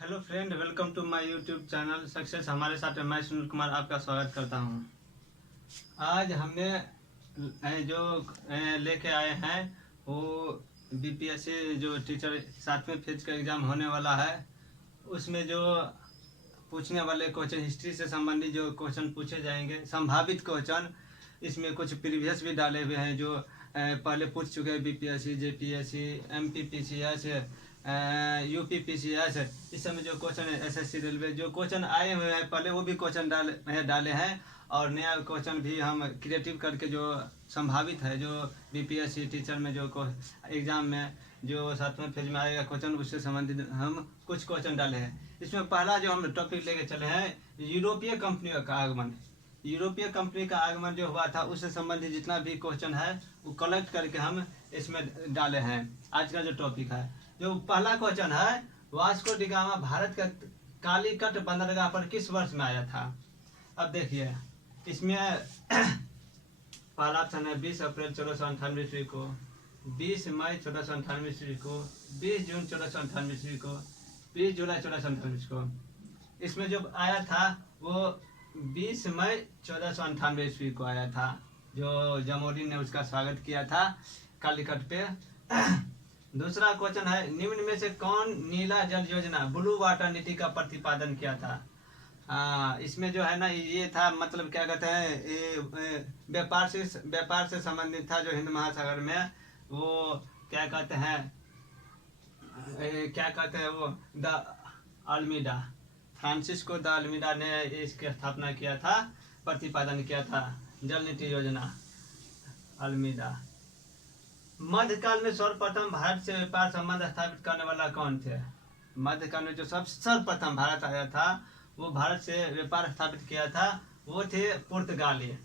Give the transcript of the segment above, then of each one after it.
Hello friend, welcome to my YouTube channel success. हमारे साथ मैं सुनील कुमार आपका स्वागत करता हूं। आज हमने जो लेके आए हैं वो बीपीएससी जो टीचर 7वें फेज का एग्ज़ाम होने वाला है, उसमें जो पूछने वाले क्वेश्चन, हिस्ट्री से संबंधित जो क्वेश्चन पूछे जाएंगे, संभावित क्वेश्चन। इसमें कुछ प्रीवियस भी डाले हुए हैं जो पहले पूछ चुके हैं। बीपीएससी, जेपीएससी, एमपीपीसीएस, यूपीपीसीएस, इस समय जो क्वेश्चन है, एसएससी रेलवे जो क्वेश्चन आए हुए हैं पहले वो भी क्वेश्चन डाले हैं। और नया क्वेश्चन भी हम क्रिएटिव करके जो संभावित है, जो बीपीएससी टीचर में जो एग्ज़ाम में जो 7वें फेज में आएगा क्वेश्चन, उससे संबंधित हम कुछ क्वेश्चन डाले हैं। इसमें पहला जो हम टॉपिक लेके चले हैं, यूरोपीय कंपनियों का आगमन। यूरोपीय कंपनी का आगमन जो हुआ था उससे संबंधित जितना भी क्वेश्चन है वो कलेक्ट करके हम इसमें डाले हैं। आज का जो टॉपिक है, जो पहला क्वेश्चन है, वास्को डी गामा भारत का कालीकट बंदरगाह पर किस वर्ष में आया था? अब देखिए, इसमें पहला ऑप्शन है 20 अप्रैल 1498 ईस्वी को, 20 मई 1498 ईस्वी को, 20 जून 1498 ईस्वी को, 20 जुलाई 1498 को। इसमें जो आया था वो 20 मई 1498 ईस्वी को आया था, जो जमोरिन ने उसका स्वागत किया था कालीकट पे। दूसरा क्वेश्चन है, निम्न में से कौन नीला जल योजना, ब्लू वाटर नीति का प्रतिपादन किया था? इसमें जो है ना, ये था, मतलब क्या कहते हैं, ये व्यापार से संबंधित था, जो हिंद महासागर में वो क्या कहते हैं वो de Almeida, Francisco de Almeida ने इसकी स्थापना किया था, प्रतिपादन किया था, जल नीति योजना अल्मीडा। मध्यकाल में सर्वप्रथम भारत से व्यापार संबंध स्थापित करने वाला कौन थे? मध्यकाल में जो सर्वप्रथम भारत आया था, वो भारत से व्यापार स्थापित किया था, वो थे पुर्तगाली।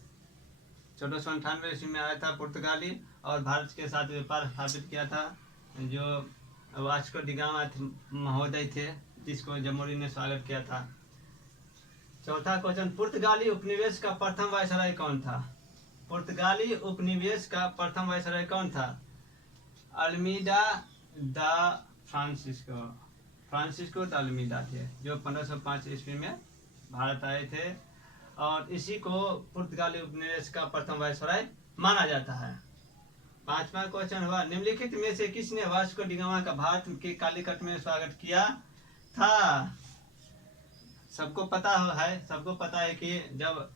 1498 ईस्वी में आया था पुर्तगाली और भारत के साथ व्यापार स्थापित किया था, जो वास्को डी गामा महोदय थे, जिसको जमोरिन ने स्वागत किया था। चौथा क्वेश्चन, पुर्तगाली उपनिवेश का प्रथम वायसराय कौन था? पुर्तगाली उपनिवेश का प्रथम वायसराय कौन था? Almeida the Francisco de Almeida थे, जो 1505 ईस्वी में भारत आए थे, और इसी को पुर्तगाली उपनिवेश का प्रथम वायसराय माना जाता है। पांचवा क्वेश्चन हुआ, निम्नलिखित में से किसने वास्को डी गामा का भारत के कालीकट में स्वागत किया था? सबको पता है कि जब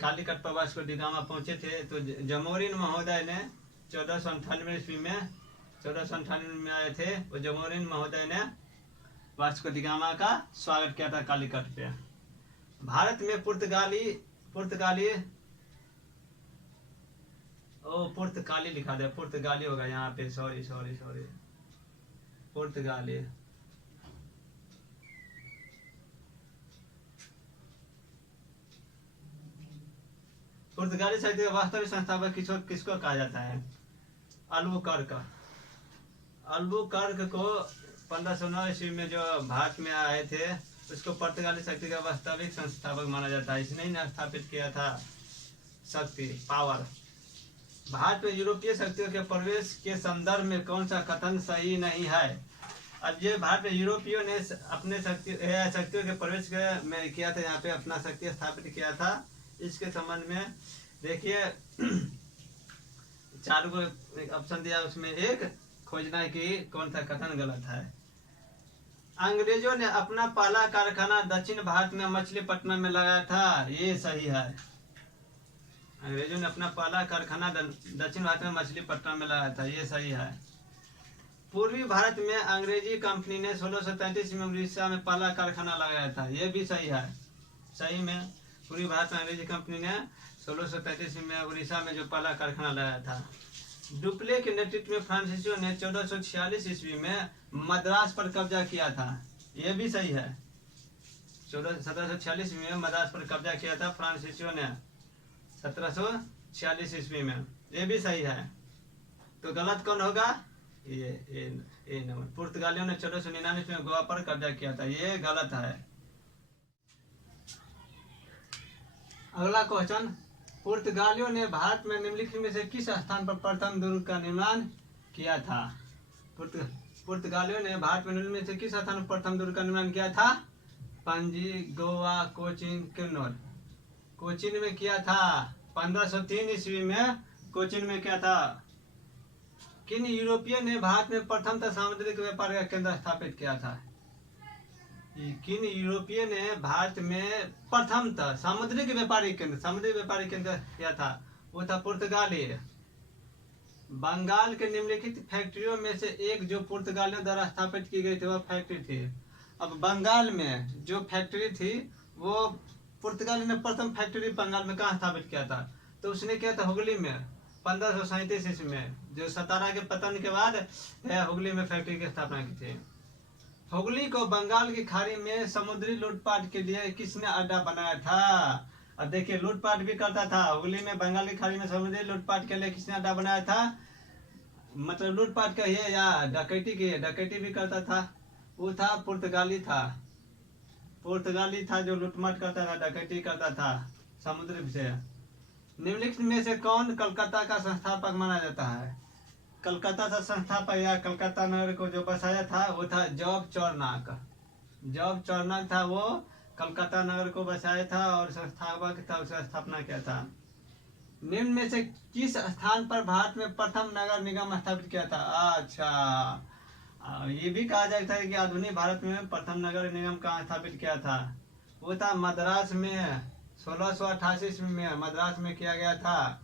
कालीकट पर वास्को डी गामा पहुंचे थे तो जमोरिन महोदय ने 1498 ईस्वी में, 1498 में आए थे, वो जमोरिन महोदय ने वास्को डी गामा का स्वागत किया था कालीकट पे। भारत में पुर्तगाली लिखा दे, पुर्तगाली होगा यहाँ पे, सॉरी पुर्तगाली। पुर्तगाली साहित्य का वास्तविक संस्थापक किसको कहा जाता है? अल्बुकर्क को 1509 ईस्वी में जो भारत में आए थे, उसको पुर्तगाली शक्ति का वास्तविक संस्थापक माना जाता है। इसने ही स्थापित किया था पावर। भारत में यूरोपीय शक्तियों के प्रवेश के संदर्भ में कौन सा कथन सही नहीं है? अब ये भारत में यूरोपियों ने अपने शक्तियों के प्रवेश में किया था, यहाँ पे अपना शक्ति स्थापित किया था। इसके संबंध में देखिए, 4 ऑप्शन दिया, उसमें एक खोजना है कि कौन सा कथन गलत है। अंग्रेजों ने अपना पहला कारखाना दक्षिण भारत में मछलीपट्टनम में लगाया था, ये सही है। अंग्रेजों ने अपना पहला कारखाना दक्षिण भारत में मछलीपट्टनम में लगाया था, ये सही है। पूर्वी भारत में अंग्रेजी कंपनी ने 1633 में उड़ीसा में पहला कारखाना लगाया था, ये भी सही है। सही में पूर्वी भारत में अंग्रेजी कंपनी ने 1633 में उड़ीसा में जो पहला कारखाना लगाया था। डुप्ले के नेतृत्व में फ्रांसीसियों ने 1446 ईस्वी में मद्रास पर कब्जा किया था, ये भी सही है। 1746 में मद्रास पर कब्जा किया था फ्रांसीसियों ने, 1746 ईस्वी में, ये भी सही है। तो गलत कौन होगा? ये नंबर, पुर्तगालियों ने 1499 में गोवा पर कब्जा किया था, ये गलत है। अगला क्वेश्चन, पुर्तगालियों ने भारत में निम्नलिखित में से किस स्थान पर प्रथम दुर्ग का निर्माण किया था? पुर्तगालियों ने भारत में निम्न में से किस स्थान पर प्रथम दुर्ग का निर्माण किया था? पणजी, गोवा, कोचीन, किन्नौर। कोचीन में किया था 1503 ईस्वी में। कोचीन में क्या था? किन यूरोपीय ने भारत में प्रथमतः सामुद्रिक व्यापार का केंद्र स्थापित किया था? किन यूरोपीय ने भारत में प्रथमतः समुद्री व्यापारिक केंद्र किया था? वो था पुर्तगाली। बंगाल के निम्नलिखित फैक्ट्रियों में से एक जो पुर्तगालियों द्वारा स्थापित की गई थी वह फैक्ट्री थी। अब बंगाल में जो फैक्ट्री थी वो पुर्तगाली ने प्रथम फैक्ट्री बंगाल में कहाँ स्थापित किया था? तो उसने किया था हुगली में 1537 ईस्वी में। जो सतारा के पतन के बाद हुगली में फैक्ट्री की स्थापना की थी। हुगली को बंगाल की खाड़ी में समुद्री लूटपाट के लिए किसने अड्डा बनाया था? और देखिए लूटपाट भी करता था हुगली में। बंगाल की खाड़ी में समुद्री लूटपाट के लिए किसने अड्डा बनाया था? मतलब लूटपाट कहिए या डकैती की, डकैती भी करता था। वो था पुर्तगाली था जो लूटमाट करता था, डकैती करता था समुद्र से। निम्नलिखित में से कौन कलकत्ता का संस्थापक माना जाता है? कलकत्ता का संस्थापक या कलकत्ता नगर को जो बसाया था वो था जॉब चौरनाक। जॉब चौरनाक था वो कलकत्ता नगर को बसाया था और संस्थापक था, उसका स्थापना किया था। निम्न में से किस स्थान पर भारत में प्रथम नगर निगम स्थापित किया था? अच्छा, ये भी कहा जाता है कि आधुनिक भारत में प्रथम नगर निगम कहाँ स्थापित किया था? वो था मद्रास में 1688 ईस्वी में। मद्रास में किया गया था।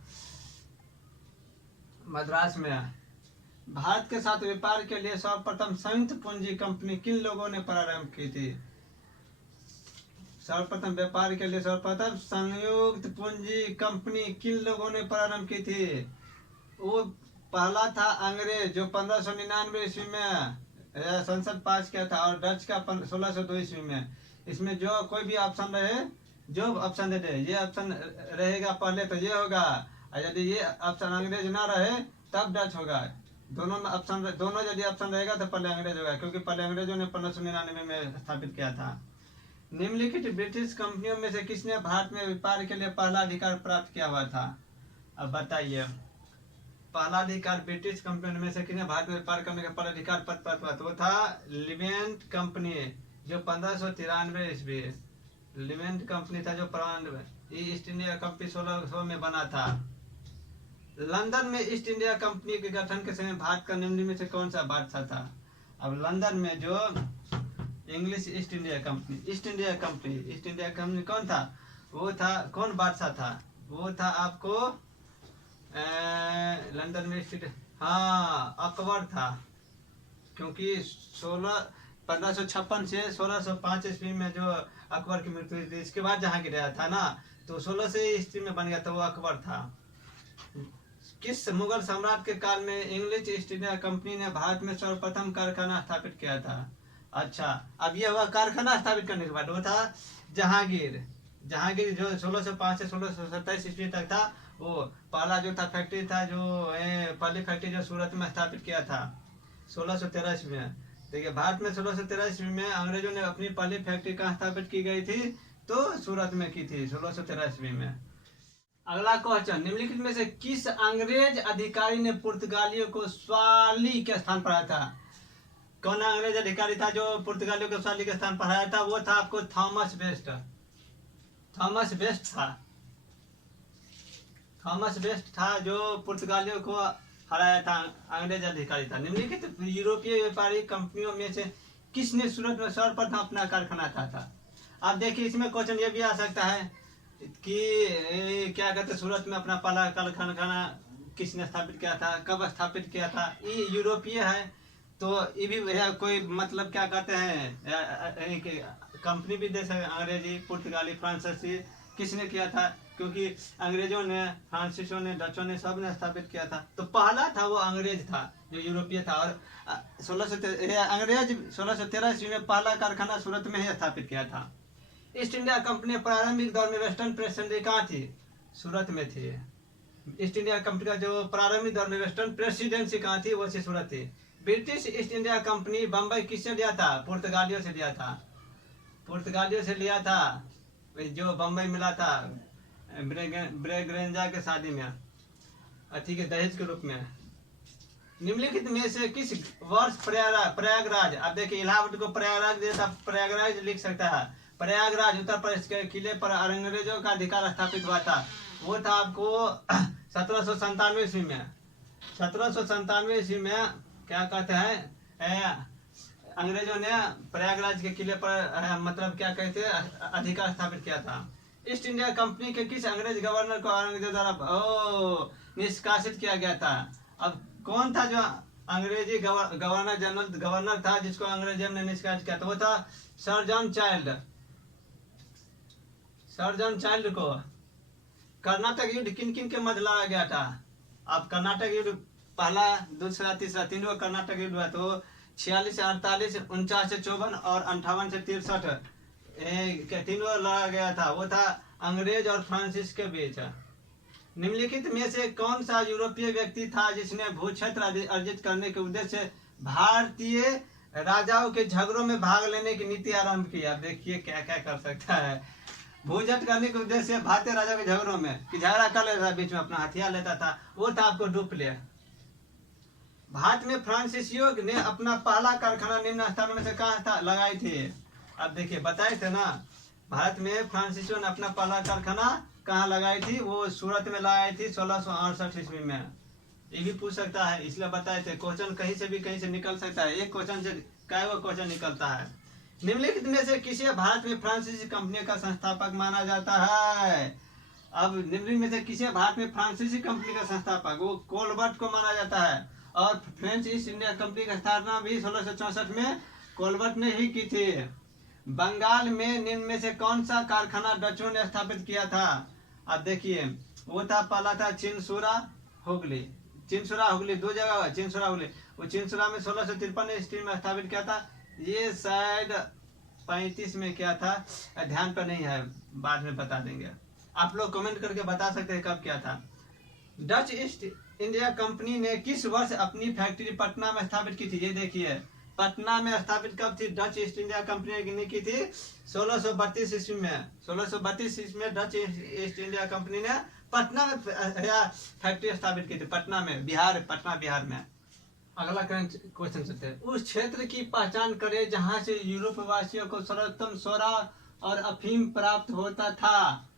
मद्रास में भारत के साथ व्यापार के लिए सर्वप्रथम संयुक्त पूंजी कंपनी किन लोगों ने प्रारंभ की थी? सर्वप्रथम व्यापार के लिए सर्वप्रथम संयुक्त पूंजी कंपनी किन लोगों ने प्रारंभ की थी? वो पहला था अंग्रेज जो 1599 ईस्वी में संसद पास किया था, और डच का 1602 ईस्वी में। इसमें जो कोई भी ऑप्शन रहे, जो ऑप्शन दे दे, ये ऑप्शन रहेगा पहले तो ये होगा, और यदि ये ऑप्शन अंग्रेज ना रहे तब डच होगा। दोनों में ऑप्शन, दोनों यदि ऑप्शन रहेगा तो पहले अंग्रेज होगा, क्योंकि पहले अंग्रेजों ने 1599 में स्थापित किया था। निम्नलिखित ब्रिटिश कंपनियों में से किसने भारत में व्यापार के लिए पहला अधिकार प्राप्त किया हुआ था? अब बताइए, पहला अधिकार ब्रिटिश कंपनी में से किसने भारत में व्यापार करने का पहला अधिकार प्राप्त हुआ? तो वो था लिवेंट कंपनी जो 1593 ईस्वी। लिवेंट कंपनी था जो ईस्ट इंडिया कंपनी 1600 में बना था। लंदन में ईस्ट इंडिया कंपनी के गठन के समय भारत का निम्न में से कौन सा बादशाह था? अब लंदन में जो इंग्लिश ईस्ट इंडिया कंपनी कौन था? वो था, कौन बादशाह था? वो था आपको लंदन में हाँ, अकबर था। क्योंकि 1556 से 1605 ईस्वी में जो अकबर की मृत्यु हुई थी, इसके बाद जहांगीर आया था ना, तो 1600 ईस्वी में बन गया था, वो अकबर था। किस मुगल सम्राट के काल में इंग्लिश ईस्ट इंडिया कंपनी ने भारत में सर्वप्रथम कारखाना स्थापित किया था? अच्छा, अब ये हुआ कारखाना स्थापित करने के बाद, वो था जहांगीर जो 1605 से 1627 ईस्वी तक था। वो पहला जो था फैक्ट्री था, जो पहली फैक्ट्री जो सूरत में स्थापित किया था 1613 ईस्वी में। देखिए भारत में 1613 ईस्वी में अंग्रेजों ने अपनी पहली फैक्ट्री कहाँ स्थापित की गई थी? तो सूरत में की थी 1613 ईस्वी में। अगला क्वेश्चन, निम्नलिखित में से किस अंग्रेज अधिकारी ने पुर्तगालियों को स्वाली के स्थान पर आया था? कौन अंग्रेज अधिकारी था जो पुर्तगालियों को स्वाली के स्थान पर आया था? वो था आपको थॉमस बेस्ट था जो पुर्तगालियों को हराया था, अंग्रेज अधिकारी था। निम्नलिखित यूरोपीय व्यापारी कंपनियों में से किसने सूरत में सर्वप्रथम अपना कारखाना था? आप देखिए इसमें क्वेश्चन ये भी आ सकता है कि क्या कहते सूरत में अपना पहला कारखाना किसने स्थापित किया था, कब स्थापित किया था? ये यूरोपीय है तो ये भी कोई मतलब क्या कहते हैं कंपनी भी दे सकते, अंग्रेजी, पुर्तगाली, फ्रांसीसी, किसने किया था? क्योंकि अंग्रेजों ने, फ्रांसीसियों ने, डचों ने, सब ने स्थापित किया था। तो पहला था वो अंग्रेज था जो यूरोपीय था, और 1613 ईस्वी में पहला कारखाना सूरत में ही स्थापित किया था। ईस्ट इंडिया कंपनी प्रारंभिक दौर में वेस्टर्न प्रेसिडेंसी कहाँ थी? सूरत में थी। ईस्ट इंडिया कंपनी का जो प्रारंभिक दौर में वेस्टर्न प्रेसिडेंसी कहाँ थी? वो सूरत थी। British east India company Bombay किससे लिया था? पुर्तगालियों से लिया था। जो बम्बई मिला था ब्रेगरेंजा के शादी में, ठीक है, दहेज के रूप में। निम्नलिखित में से किस वर्ष प्रयागराज, अब देखिए इलाहाबाद को प्रयागराज देता, प्रयागराज लिख सकता है। प्रयागराज उत्तर प्रदेश के किले पर अंग्रेजों का अधिकार स्थापित हुआ था, वो था आपको 1797 ईस्वी में। 1797 ईस्वी में क्या कहते हैं, अंग्रेजों ने प्रयागराज के किले पर मतलब क्या कहते हैं अधिकार स्थापित किया था। ईस्ट इंडिया कंपनी के किस अंग्रेज गवर्नर को अंग्रेजों द्वारा निष्कासित किया गया था? अब कौन था जो अंग्रेजी गवर्नर था जिसको अंग्रेजों ने निष्कासित किया था? वो था sir John child. Sir John child को कर्नाटक युद्ध किन किन के मध्य लड़ा गया था? अब कर्नाटक युद्ध पहला, दूसरा, तीसरा, तीनों कर्नाटक युद्ध हुआ। तो 46 से 48, 49 से 54 और 58 से 63 तीनों लड़ा गया था। वो था अंग्रेज और फ्रांसिस के बीच। निम्नलिखित में से कौन सा यूरोपीय व्यक्ति था जिसने भू क्षेत्र अर्जित करने के उद्देश्य से भारतीय राजाओं के झगड़ों में भाग लेने की नीति आरंभ की? अब देखिए क्या क्या कर सकता है। भूजट करने के उद्देश्य से भारतीय राजाओं के झगड़ों में कि झगड़ा कर लेता था, बीच में अपना हथियार लेता था, वो था आपको डुप्ले। भारत में फ्रांसीसियों ने अपना पहला कारखाना निम्न स्थानों में से कहाँ था लगाई थी? अब देखिए बताए थे ना, भारत में फ्रांसीसियों ने अपना पहला कारखाना कहाँ लगाई थी? वो सूरत में लगाई थी 1668 ईस्वी में। ये भी पूछ सकता है, इसलिए बताए थे। क्वेश्चन कहीं से भी कहीं से निकल सकता है, एक क्वेश्चन से कई वो क्वेश्चन निकलता है। निम्नलिखित में से किसे भारत में फ्रांसीसी कंपनी का संस्थापक माना जाता है? अब निम्नलिखित में से किसे भारत में फ्रांसीसी कंपनी का संस्थापक? वो कोलबर्ट को माना जाता है। और फ्रेंच ईस्ट इंडिया कंपनी की स्थापना भी 1664 में कोलबर्ट ने ही की थी। बंगाल में निम्न में से कौन सा कारखाना डचों ने स्थापित किया था? अब देखिए वो था, पहला था चिनसुरा हुगली। चिनसुरा हुगली दो जगह, चिनसुरा हुगली। वो चिनसुरा में 1653 ईस्वी में स्थापित किया था। ये शायद 35 में क्या था, ध्यान पर नहीं है, बाद में बता देंगे। आप लोग कमेंट करके बता सकते हैं कब क्या था। डच ईस्ट इंडिया कंपनी ने किस वर्ष अपनी फैक्ट्री पटना में स्थापित की थी? ये देखिए पटना में स्थापित कब थी डच ईस्ट इंडिया कंपनी ने की थी? 1632 ईस्वी में। 1632 ईस्वी में डच ईस्ट इंडिया कंपनी ने पटना में फैक्ट्री स्थापित की थी, पटना में, बिहार, पटना बिहार में। अगला क्वेश्चन चलते हैं। उस क्षेत्र की पहचान करें जहां से यूरोप वासियों को सर्वोत्तम सोरा और अफीम प्राप्त होता था।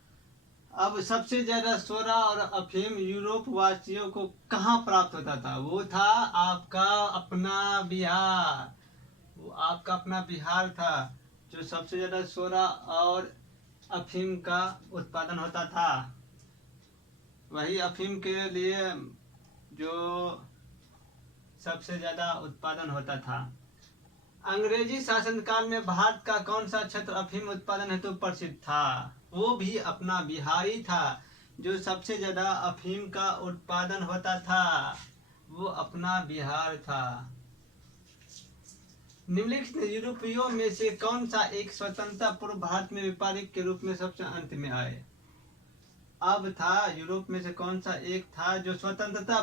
अब सबसे ज्यादा सोरा और अफीम यूरोप वासियों को कहाँ प्राप्त होता था? वो था आपका अपना बिहार। वो आपका अपना बिहार था जो सबसे ज्यादा सोरा और अफीम का उत्पादन होता था। वही अफीम के लिए जो सबसे ज्यादा उत्पादन होता था। अंग्रेजी शासनकाल में भारत का कौन सा क्षेत्र अफीम उत्पादन हेतु प्रसिद्ध था? वो भी अपना बिहार ही था जो सबसे ज्यादा अफीम का उत्पादन होता था, वो अपना बिहार था। निम्नलिखित यूरोपियों में से कौन सा एक स्वतंत्रता पूर्व भारत में व्यापारिक के रूप में सबसे अंत में आए? अब था यूरोप में से कौन सा एक था जो स्वतंत्रता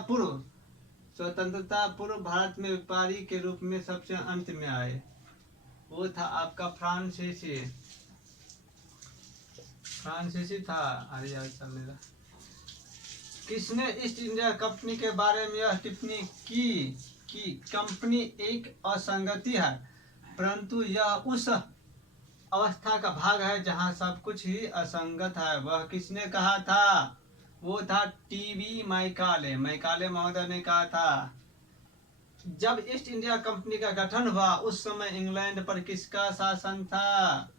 पूर्व भारत में व्यापारी के रूप में सबसे अंत में आए? वो था आपका फ्रांसीसी था। अरे यार मेरा, किसने ईस्ट इंडिया कंपनी के बारे में यह टिप्पणी की कि कंपनी एक असंगति है परंतु यह उस अवस्था का भाग है जहां सब कुछ ही असंगत है? वह किसने कहा था? वो था टीबी मैकाले महोदय ने कहा था। जब ईस्ट इंडिया कंपनी का गठन हुआ उस समय इंग्लैंड पर किसका शासन था?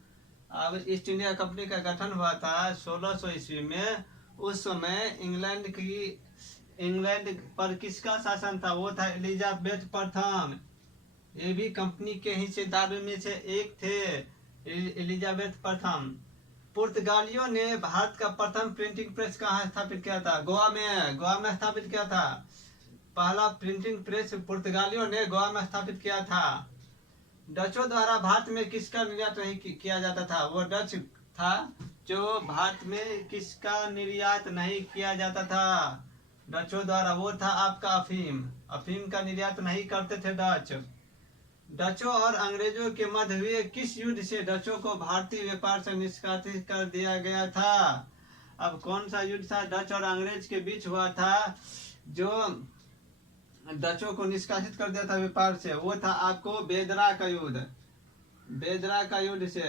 अब ईस्ट इंडिया कंपनी का गठन हुआ था 1600 ईस्वी में। उस समय इंग्लैंड पर किसका शासन था? वो था एलिजाबेथ प्रथम। ये भी कंपनी के हिस्सेदारों में से एक थे, एलिजाबेथ प्रथम। पुर्तगालियों ने भारत का प्रथम प्रिंटिंग प्रेस कहाँ स्थापित किया था? गोवा में स्थापित किया था। पहला प्रिंटिंग प्रेस पुर्तगालियों ने गोवा में स्थापित किया था। डचों द्वारा भारत में किसका निर्यात नहीं किया जाता था? वो डच था जो भारत में किसका निर्यात नहीं किया जाता था डचों द्वारा? वो था आपका अफीम का निर्यात नहीं करते थे डच। डचों और अंग्रेजों के मध्य हुए किस युद्ध से डचों को भारतीय व्यापार से निष्कासित कर दिया गया था? अब कौन सा युद्ध था डच और अंग्रेज के बीच हुआ था जो डचों को निष्कासित कर दिया था व्यापार से, वो था आपको बेदरा का युद्ध। बेदरा का युद्ध से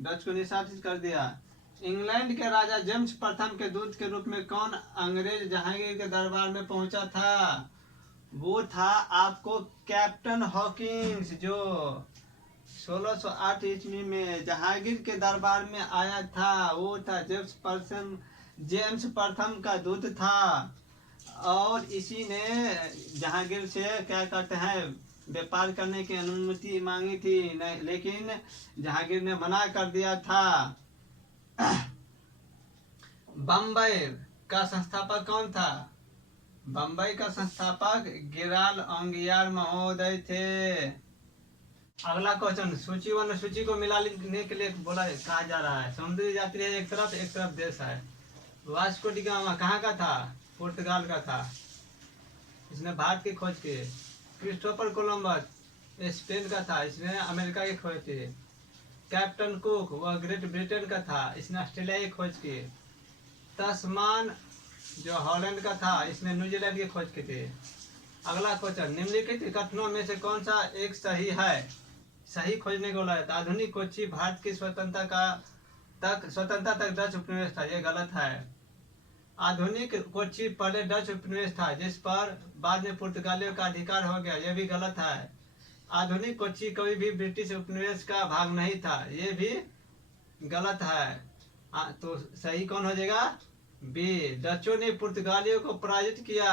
डच को निष्कासित कर दिया। इंग्लैंड के राजा जेम्स प्रथम के दूत के रूप में कौन अंग्रेज जहांगीर के दरबार में पहुंचा था? वो था आपको कैप्टन हॉकिंस, जो 1608 ईस्वी में जहांगीर के दरबार में आया था। वो था जेम्स प्रथम का दूत था, और इसी ने जहांगीर से क्या कहते हैं व्यापार करने की अनुमति मांगी थी, नहीं, लेकिन जहांगीर ने मना कर दिया था। बम्बई का संस्थापक कौन था? बम्बई का संस्थापक गिराल ओंगियार महोदय थे। अगला क्वेश्चन, सूची वन सूची को मिलाने के लिए बोला कहा जा रहा है। समुद्री यात्री है एक तरफ देश है। वास्को डी गामा कहाँ का था? पुर्तगाल का था, इसने भारत की खोज की। क्रिस्टोफर कोलंबस स्पेन का था, इसने अमेरिका की खोज की। कैप्टन कुक वह ग्रेट ब्रिटेन का था, इसने ऑस्ट्रेलिया की खोज की। तस्मान जो हॉलैंड का था, इसने न्यूजीलैंड की खोज की थी। अगला क्वेश्चन, निम्नलिखित कथनों में से कौन सा एक सही है? सही खोजने को बोला है। आधुनिक कोच्चि भारत की स्वतंत्रता तक डच उपनिवेश था, यह गलत है। आधुनिक कोच्चि पहले डच उपनिवेश था, जिस पर बाद में पुर्तगालियों का अधिकार हो गया, यह भी गलत है। आधुनिक कोच्चि कभी भी ब्रिटिश उपनिवेश का भाग नहीं था, यह भी गलत है। तो सही कौन हो जाएगा? बी, डचों ने पुर्तगालियों को पराजित किया।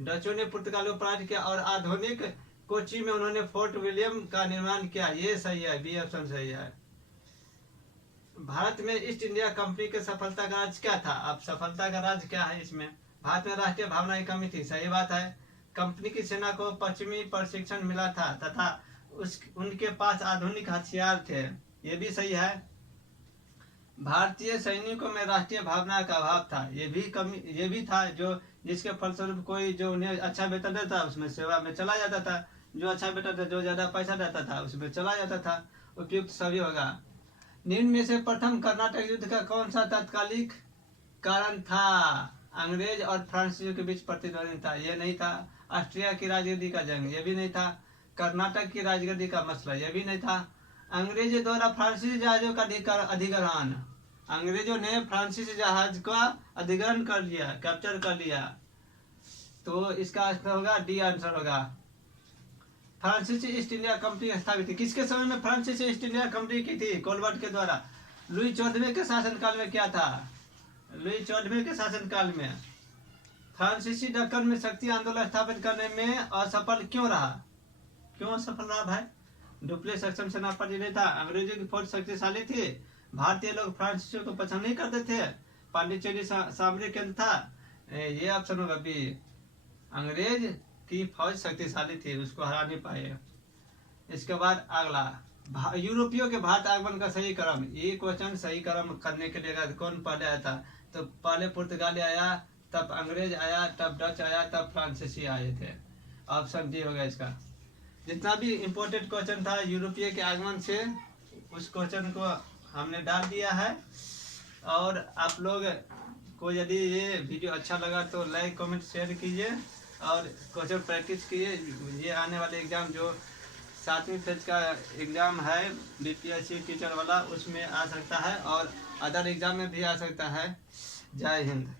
डचों ने पुर्तगालियों को पराजित किया और आधुनिक कोच्चि में उन्होंने फोर्ट विलियम का निर्माण किया, ये सही है, बी ऑप्शन सही है। भारत में ईस्ट इंडिया कंपनी के सफलता का राज क्या था? अब सफलता का राज क्या है इसमें? भारत में राष्ट्रीय भावना की कमी थी, सही बात है। कंपनी की सेना को पश्चिमी प्रशिक्षण मिला था तथा उनके पास आधुनिक हथियार थे, ये भी सही है। भारतीय सैनिकों में राष्ट्रीय भावना का अभाव था, ये भी था, जो जिसके फलस्वरूप कोई जो उन्हें अच्छा वेतन देता उसमें सेवा में चला जाता था, जो अच्छा वेतन जो ज्यादा पैसा देता था उसमें चला जाता था। उपयुक्त सभी होगा। निम्न में से प्रथम कर्नाटक युद्ध का कौन सा तात्कालिक कारण था? अंग्रेज और फ्रांसीसियों के बीच प्रतिद्वंद्वी था, यह नहीं था। ऑस्ट्रिया की राजगद्दी का जंग, यह भी नहीं था। कर्नाटक की राजगद्दी का मसला, यह भी नहीं था। अंग्रेजों द्वारा फ्रांसीसी जहाजों का अधिग्रहण, अंग्रेजों ने फ्रांसीसी जहाज का अधिग्रहण कर लिया, कैप्चर कर लिया, तो इसका आंसर होगा डी आंसर होगा। फ्रांसीसी ईस्ट इंडिया कंपनी स्थापित थी, किसके समय में फ्रांसीसी ईस्ट इंडिया कंपनी की थी? कोलबर्ट के द्वारा। लुई 14वें के शासनकाल में क्या था? लुई 14वें के शासनकाल में फ्रांसीसी दक्कन में शक्ति आंदोलन स्थापित करने में असफल क्यों रहा? क्यों असफल रहा भाई? डुप्ले सक्षम सेनापति नहीं था, अंग्रेजों की फौज शक्तिशाली थी, भारतीय लोग फ्रांसीसियों को पसंद नहीं करते थे, पांडिचेरी सामरिक केंद्र था, ये ऑप्शन होगा बी। अंग्रेज की फौज शक्तिशाली थी, उसको हरा नहीं पाए। इसके बाद अगला, यूरोपियों के भारत आगमन का सही क्रम। ये क्वेश्चन सही क्रम करने के लिए कौन पहले आया था? तो पहले पुर्तगाली आया, तब अंग्रेज आया, तब डच आया, तब फ्रांसीसी आए थे। ऑप्शन डी होगा इसका। जितना भी इम्पोर्टेंट क्वेश्चन था यूरोपीय के आगमन से, उस क्वेश्चन को हमने डाल दिया है। और आप लोग को यदि ये वीडियो अच्छा लगा तो लाइक कमेंट शेयर कीजिए और क्वेश्चन प्रैक्टिस कीजिए। ये आने वाले एग्ज़ाम जो 7वीं फेज का एग्ज़ाम है बीपीएससी टीचर वाला, उसमें आ सकता है और अदर एग्ज़ाम में भी आ सकता है। जय हिंद।